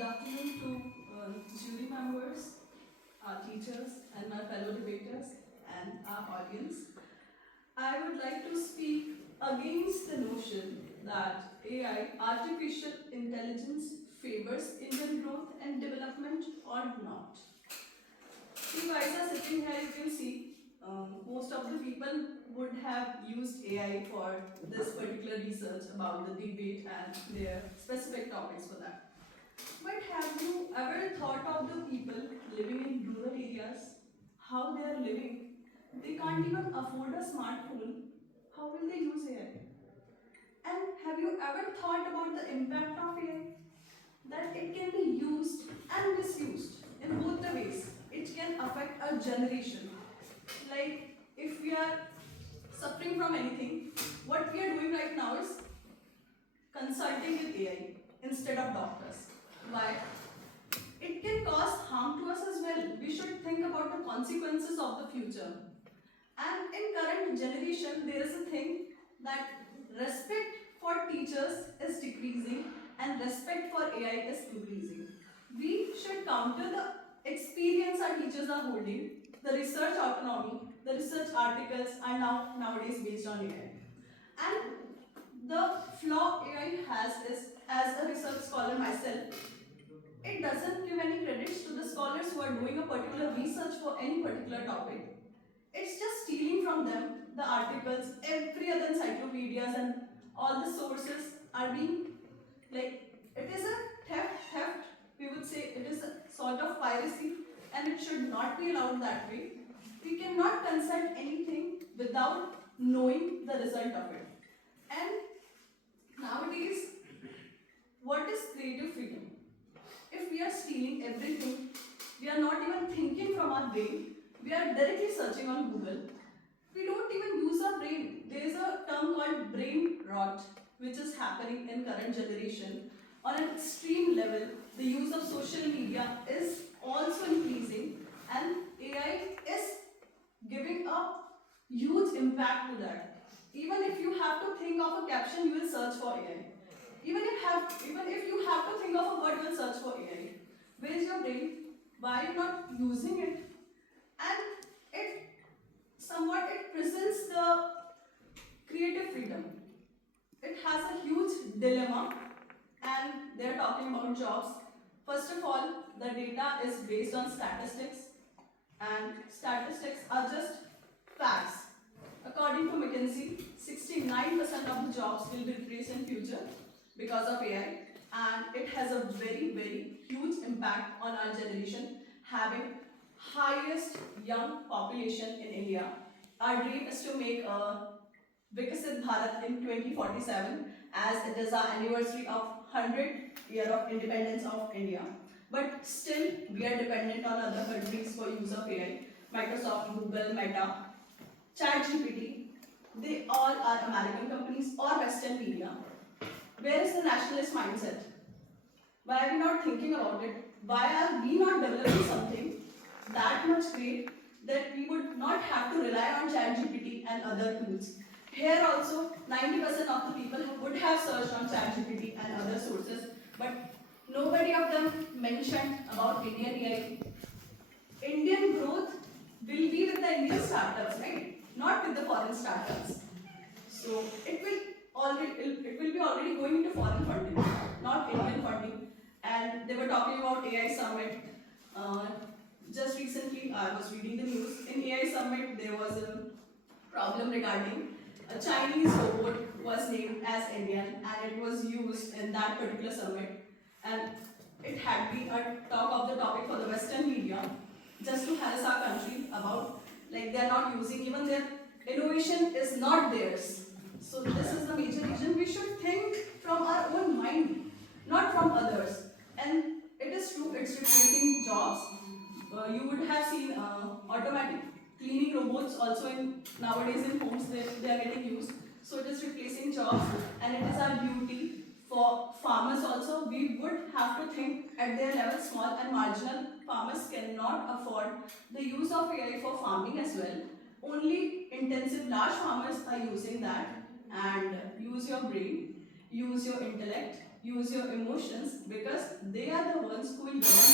Good afternoon to jury members, our teachers, and my fellow debaters, and our audience. I would like to speak against the notion that AI, artificial intelligence, favors Indian growth and development or not. You guys are sitting here, you can see most of the people would have used AI for this particular research about the debate and their specific topics for that. But have you ever thought of the people living in rural areas? How they are living? They can't even afford a smartphone. How will they use AI? And have you ever thought about the impact of AI? That it can be used and misused in both the ways. It can affect a generation. Like if we are suffering from anything, what we are doing right now is consulting with AI instead of doctors. Why? It can cause harm to us as well. We should think about the consequences of the future. And in current generation, there is a thing that respect for teachers is decreasing and respect for AI is increasing. We should counter the experience our teachers are holding, the research autonomy, the research articles are nowadays based on AI. And the flaw AI has is, as a research scholar myself, it doesn't give any credits to the scholars who are doing a particular research for any particular topic. It's just stealing from them the articles, every other encyclopedias and all the sources are being like, it is a theft, we would say it is a sort of piracy and it should not be allowed that way. We cannot consult anything without knowing the result of it. And nowadays, what is creative freedom? If we are stealing everything, we are not even thinking from our brain, we are directly searching on Google. We don't even use our brain. There is a term called brain rot, which is happening in current generation. On an extreme level, the use of social media is also increasing and AI is giving a huge impact to that. Even if you have to think of a caption, you will search for AI. Even if you have to think of a word, you will search for AI. Where is your brain? Why are you not using it? And it presents the creative freedom. It has a huge dilemma, and they are talking about jobs. First of all, the data is based on statistics, and statistics are just facts. According to McKinsey, 69% of the jobs will be replaced in future because of AI, and it has a very, very huge impact on our generation, having highest young population in India. Our dream is to make a Vikasit Bharat in 2047, as it is our anniversary of 100 year of independence of India. But still, we are dependent on other countries for use of AI. Microsoft, Google, Meta, ChatGPT, they all are American companies or Western media. Where is the nationalist mindset? Why are we not thinking about it? Why are we not developing something that much great that we would not have to rely on ChatGPT and other tools? Here also, 90% of the people would have searched on ChatGPT and other sources, but nobody of them mentioned about Indian AI. Indian growth will be with the Indian startups, right? Not with the foreign startups. So it will be already going into foreign funding, not Indian funding. And they were talking about AI summit. Just recently, I was reading the news. In AI summit, there was a problem regarding a Chinese robot was named as Indian, and it was used in that particular summit. And it had been a talk of the topic for the Western media, just to harass our country about like they are not using, even their innovation is not theirs. So this is the major reason we should think from our own mind, not from others. And it is true, it's replacing jobs. You would have seen automatic cleaning robots also in nowadays in homes, they are getting used. So it is replacing jobs, and it is our duty for farmers also. We would have to think at their level. Small and marginal farmers cannot afford the use of AI for farming as well. Only intensive large farmers are using that. And use your brain, use your intellect, use your emotions, because they are the ones who will